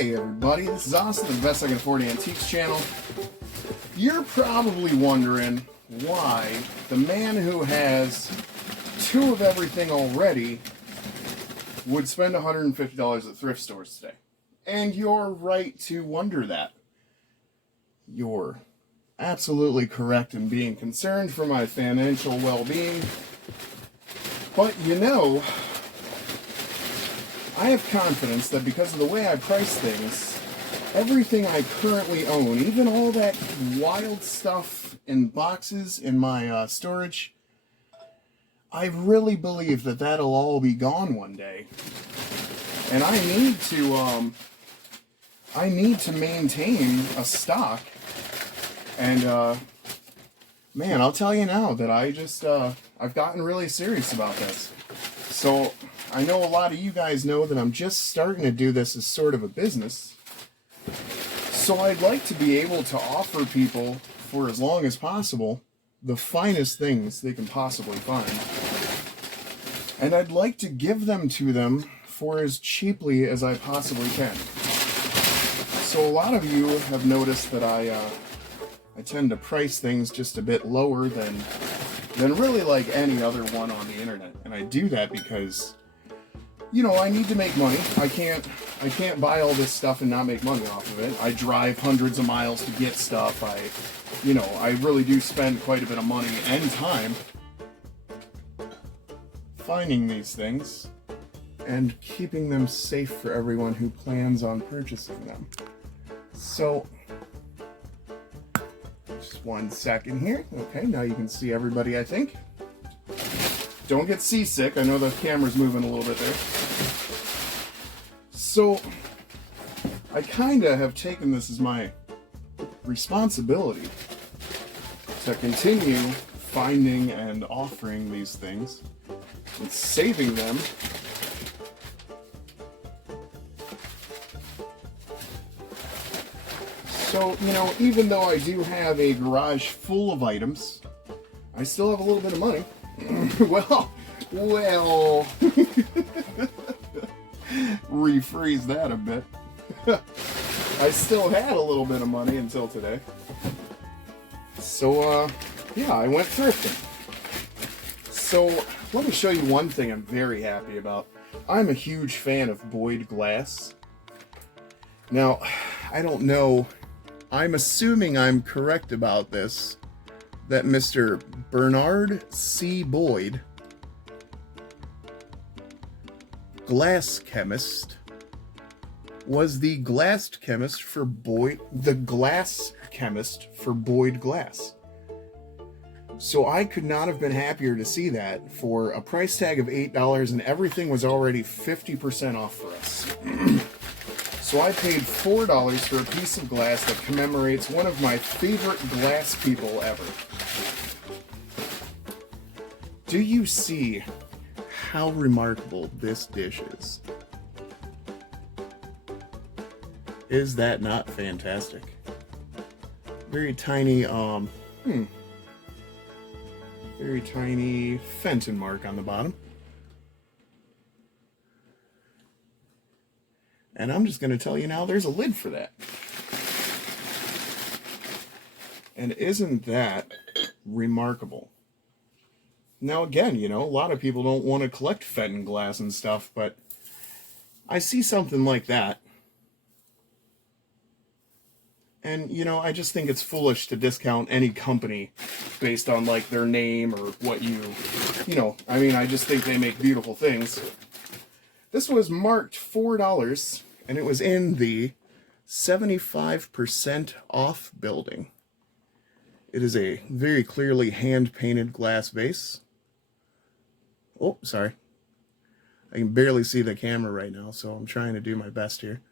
Hey everybody, this is Austin, the Best I Can Afford Antiques channel. You're probably wondering why the man who has two of everything already would spend $150 at thrift stores today. And you're right to wonder that. You're absolutely correct in being concerned for my financial well-being. But you know, I have confidence that because of the way I price things, everything I currently own, even all that wild stuff in boxes in my storage, I really believe that that'll all be gone one day. And I need to maintain a stock. And man, I'll tell you now that I've gotten really serious about this. So I know a lot of you guys know that I'm just starting to do this as sort of a business. So I'd like to be able to offer people, for as long as possible, the finest things they can possibly find. And I'd like to give them to them for as cheaply as I possibly can. So a lot of you have noticed that I tend to price things just a bit lower than really like any other one on the internet. And I do that because, you know, I need to make money. I can't buy all this stuff and not make money off of it. I drive hundreds of miles to get stuff. I really do spend quite a bit of money and time finding these things and keeping them safe for everyone who plans on purchasing them. So, just 1 second here. Okay, now you can see everybody, I think. Don't get seasick. I know the camera's moving a little bit there. So, I kind of have taken this as my responsibility to continue finding and offering these things and saving them So, you know, even though I do have a garage full of items, I still have a little bit of money. well, rephrase that a bit. I still had a little bit of money until today. So, yeah, I went thrifting. So, let me show you one thing I'm very happy about. I'm a huge fan of Boyd glass. Now, I don't know, I'm assuming I'm correct about this, that Mr. Bernard C. Boyd, glass chemist, was the glass chemist for Boyd glass. So I could not have been happier to see that for a price tag of $8, and everything was already 50% off for us. So I paid $4 for a piece of glass that commemorates one of my favorite glass people ever. Do you see how remarkable this dish is? Is that not fantastic? Very tiny, very tiny Fenton mark on the bottom. And I'm just going to tell you now, there's a lid for that. And isn't that remarkable? Now again, you know, a lot of people don't want to collect Fenton glass and stuff, but I see something like that. And, you know, I just think it's foolish to discount any company based on, like, their name or what you know, I mean, I just think they make beautiful things. This was marked $4, and it was in the 75% off building. It is a very clearly hand-painted glass base. Oh, sorry. I can barely see the camera right now, so I'm trying to do my best here.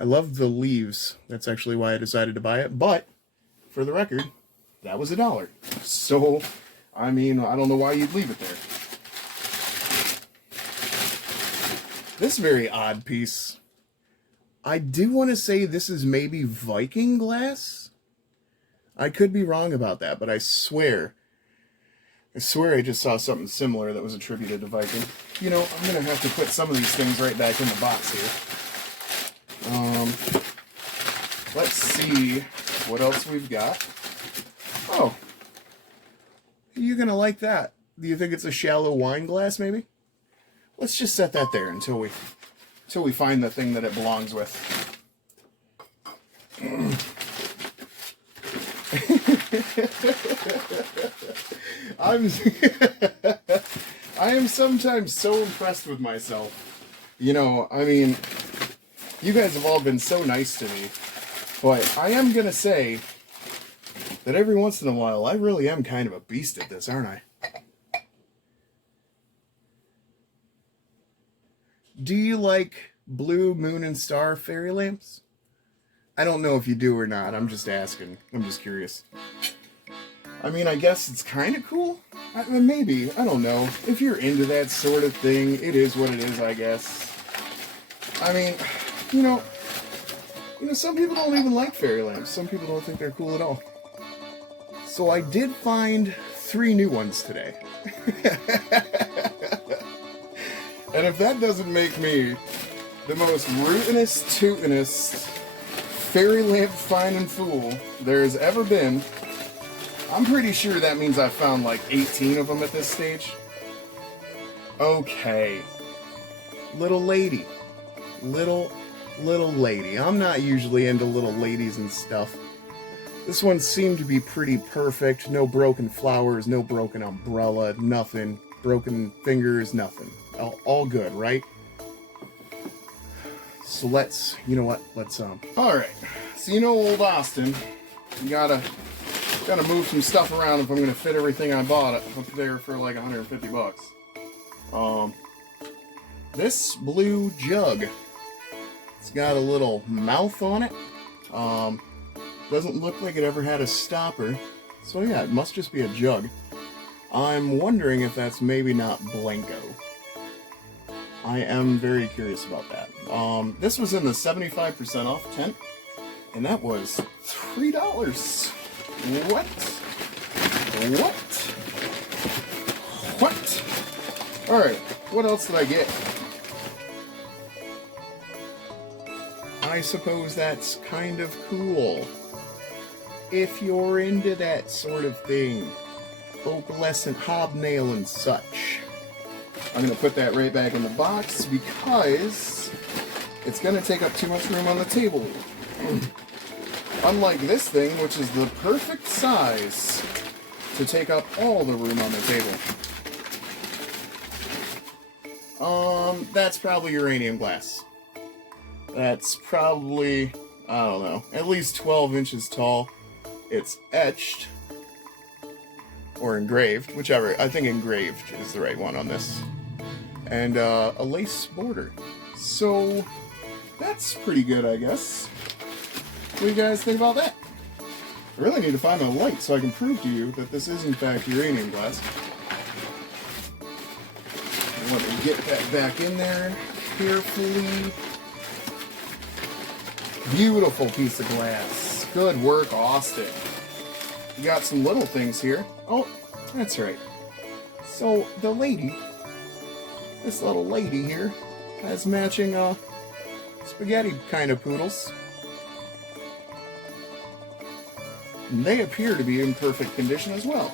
I love the leaves. That's actually why I decided to buy it. But, for the record, that was $1. So, I mean, I don't know why you'd leave it there. This very odd piece. I do want to say this is maybe Viking glass. I could be wrong about that, but I swear I just saw something similar that was attributed to Viking. You know, I'm going to have to put some of these things right back in the box here. Let's see what else we've got. Oh, you're gonna like that. Do you think it's a shallow wine glass, maybe? Let's just set that there until we find the thing that it belongs with. I am sometimes so impressed with myself. You know, I mean, you guys have all been so nice to me, but I am gonna say that every once in a while, I really am kind of a beast at this, aren't I? Do you like blue moon and star fairy lamps? I don't know if you do or not. I'm just asking. I'm just curious. I mean, I guess it's kind of cool. Maybe. I don't know. If you're into that sort of thing, it is what it is, I guess. I mean, you know, some people don't even like fairy lamps. Some people don't think they're cool at all. So I did find 3 new ones today. And if that doesn't make me the most rootinest, tootinest, fairy lamp finding fool there's ever been, I'm pretty sure that means I found like 18 of them at this stage. Okay. Little lady. Little lady. I'm not usually into little ladies and stuff. This one seemed to be pretty perfect. No broken flowers, no broken umbrella, nothing. Broken fingers, nothing. All good, right? So let's, you know what? Let's Alright. So you know old Austin. You gotta move some stuff around if I'm gonna fit everything I bought up there for like 150 bucks. This blue jug. It's got a little mouth on it. Doesn't look like it ever had a stopper. So yeah, it must just be a jug. I'm wondering if that's maybe not Blanco. I am very curious about that. This was in the 75% off tent, and that was $3. What? Alright, what else did I get? I suppose that's kind of cool. If you're into that sort of thing. Opalescent hobnail and such. I'm going to put that right back in the box because it's going to take up too much room on the table. Unlike this thing, which is the perfect size to take up all the room on the table. That's probably uranium glass. That's probably, I don't know, at least 12 inches tall. It's etched. Or engraved, whichever. I think engraved is the right one on this. And a lace border. So, that's pretty good, I guess. What do you guys think about that? I really need to find a light so I can prove to you that this is in fact uranium glass. Let me get that back in there carefully. Beautiful piece of glass. Good work, Austin. You got some little things here. Oh, that's right. So, the lady, this little lady here, has matching, spaghetti kind of poodles. And they appear to be in perfect condition as well.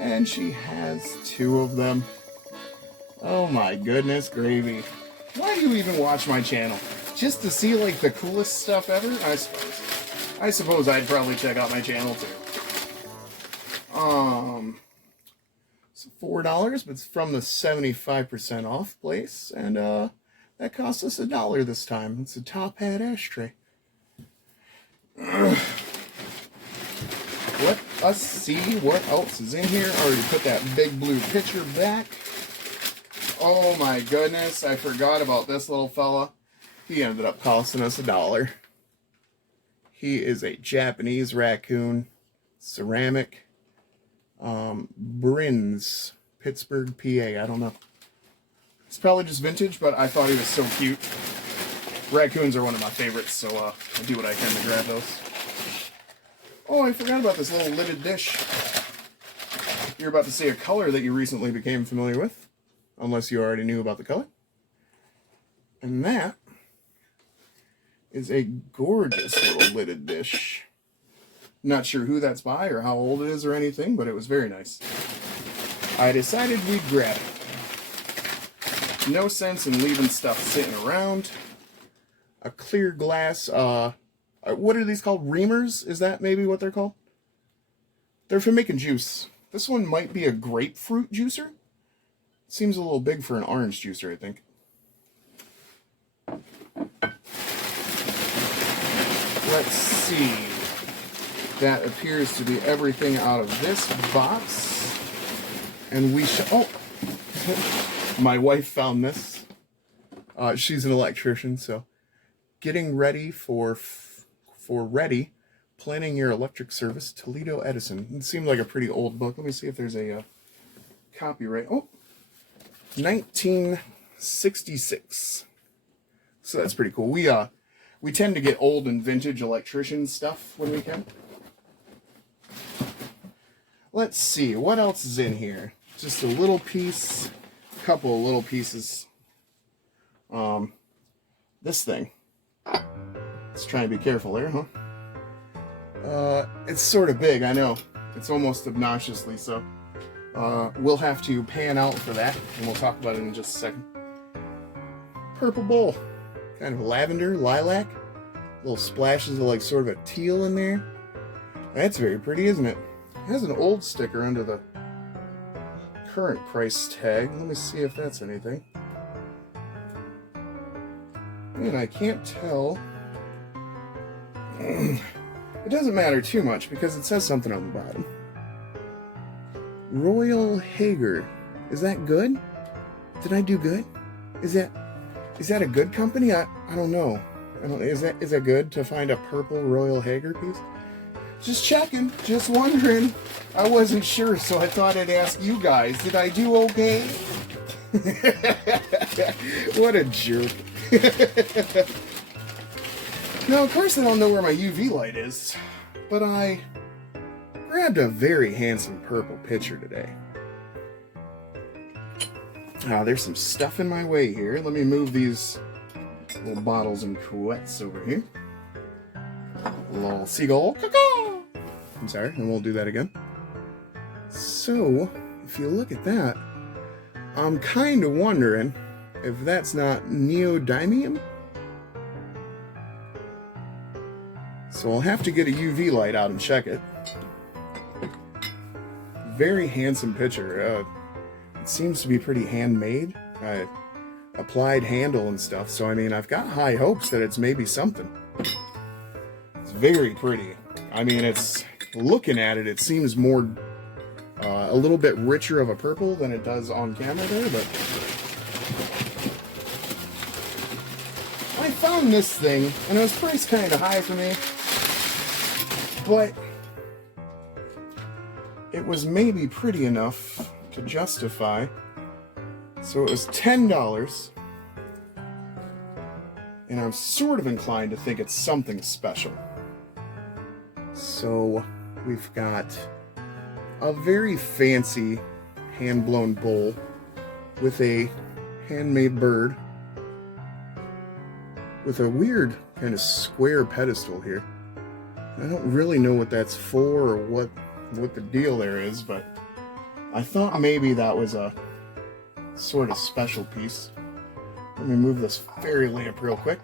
And she has 2 of them. Oh my goodness gravy. Why do you even watch my channel? Just to see, like, the coolest stuff ever? I suppose I'd probably check out my channel too. It's $4, but it's from the 75% off place, and that cost us $1 this time. It's a top hat ashtray. Let us see what else is in here. I already put that big blue pitcher back. Oh my goodness, I forgot about this little fella. He ended up costing us $1. He is a Japanese raccoon, ceramic, Brins, Pittsburgh, PA. I don't know. It's probably just vintage, but I thought he was so cute. Raccoons are one of my favorites, so I do what I can to grab those. Oh, I forgot about this little lidded dish. You're about to see a color that you recently became familiar with, unless you already knew about the color. And that is a gorgeous little lidded dish. Not sure who that's by or how old it is or anything, but it was very nice. I decided we'd grab it. No sense in leaving stuff sitting around. A clear glass, what are these called? Reamers? Is that maybe what they're called? They're for making juice. This one might be a grapefruit juicer. Seems a little big for an orange juicer, I think. Let's see. That appears to be everything out of this box. And we should... Oh! My wife found this. She's an electrician, so... Getting ready for ready. Planning your electric service. Toledo Edison. It seemed like a pretty old book. Let me see if there's a copyright. Oh! 1966. So that's pretty cool. We tend to get old and vintage electrician stuff when we can. Let's see, what else is in here? Just a little piece, a couple of little pieces. This thing. Let's try and be careful there, huh? It's sort of big, I know. It's almost obnoxiously so. We'll have to pan out for that, and we'll talk about it in just a second. Purple bowl. Kind of lavender, lilac. Little splashes of like sort of a teal in there. That's very pretty, isn't it? It has an old sticker under the current price tag. Let me see if that's anything. And I can't tell. It doesn't matter too much because it says something on the bottom. Royal Haeger. Is that good? Did I do good? Is that a good company? I don't know. Is that good to find a purple Royal Haeger piece? Just checking, just wondering. I wasn't sure, so I thought I'd ask you guys. Did I do okay? What a jerk. Now, of course I don't know where my UV light is, but I grabbed a very handsome purple pitcher today. There's some stuff in my way here. Let me move these little bottles and cuettes over here. Little seagull. I'm sorry, I won't do that again. So, if you look at that, I'm kind of wondering if that's not neodymium. So I'll have to get a UV light out and check it. Very handsome picture. It seems to be pretty handmade. Applied handle and stuff. So I mean, I've got high hopes that it's maybe something. It's very pretty. I mean, it's looking at it, it seems more a little bit richer of a purple than it does on camera there, but I found this thing and it was priced kind of high for me, but it was maybe pretty enough to justify. So it was $10, and I'm sort of inclined to think it's something special. So we've got a very fancy hand-blown bowl with a handmade bird with a weird kind of square pedestal here. I don't really know what that's for or what the deal there is, but I thought maybe that was a sort of special piece. Let me move this fairy lamp real quick.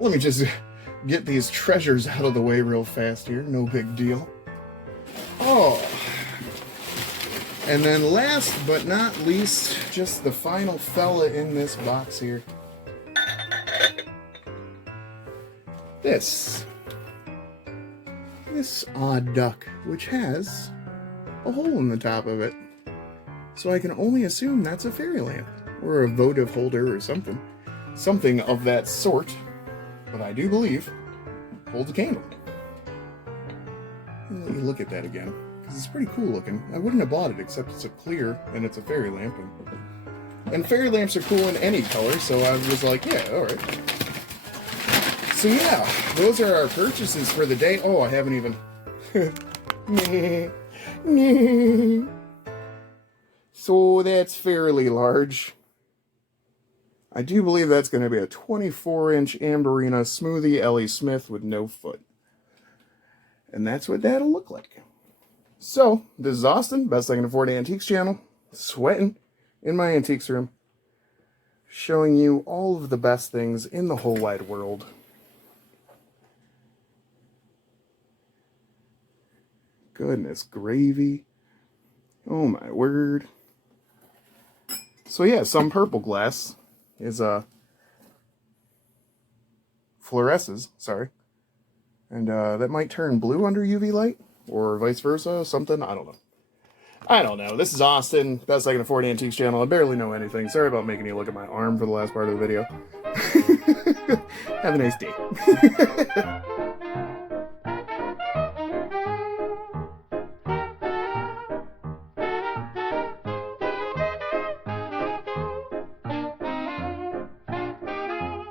Let me just get these treasures out of the way real fast here. No big deal. Oh. And then last but not least, just the final fella in this box here. This odd duck, which has a hole in the top of it. So I can only assume that's a fairy lamp, or a votive holder or something. Something of that sort, but I do believe holds a candle. Let me look at that again, because it's pretty cool looking. I wouldn't have bought it, except it's a clear, and it's a fairy lamp. And fairy lamps are cool in any color, so I was like, yeah, alright. So yeah, those are our purchases for the day. Oh, I haven't even... So that's fairly large. I do believe that's going to be a 24-inch Amberina Smoothie Ellie Smith with no foot. And that's what that'll look like. So, this is Austin, Best I Can Afford Antiques channel, sweating in my antiques room, showing you all of the best things in the whole wide world. Goodness gravy. Oh my word. So yeah, some purple glass is fluoresces, sorry. And that might turn blue under UV light, or vice versa, something, I don't know. I don't know. This is Austin, Best I Can Afford Antiques channel. I barely know anything. Sorry about making you look at my arm for the last part of the video. Have a nice day.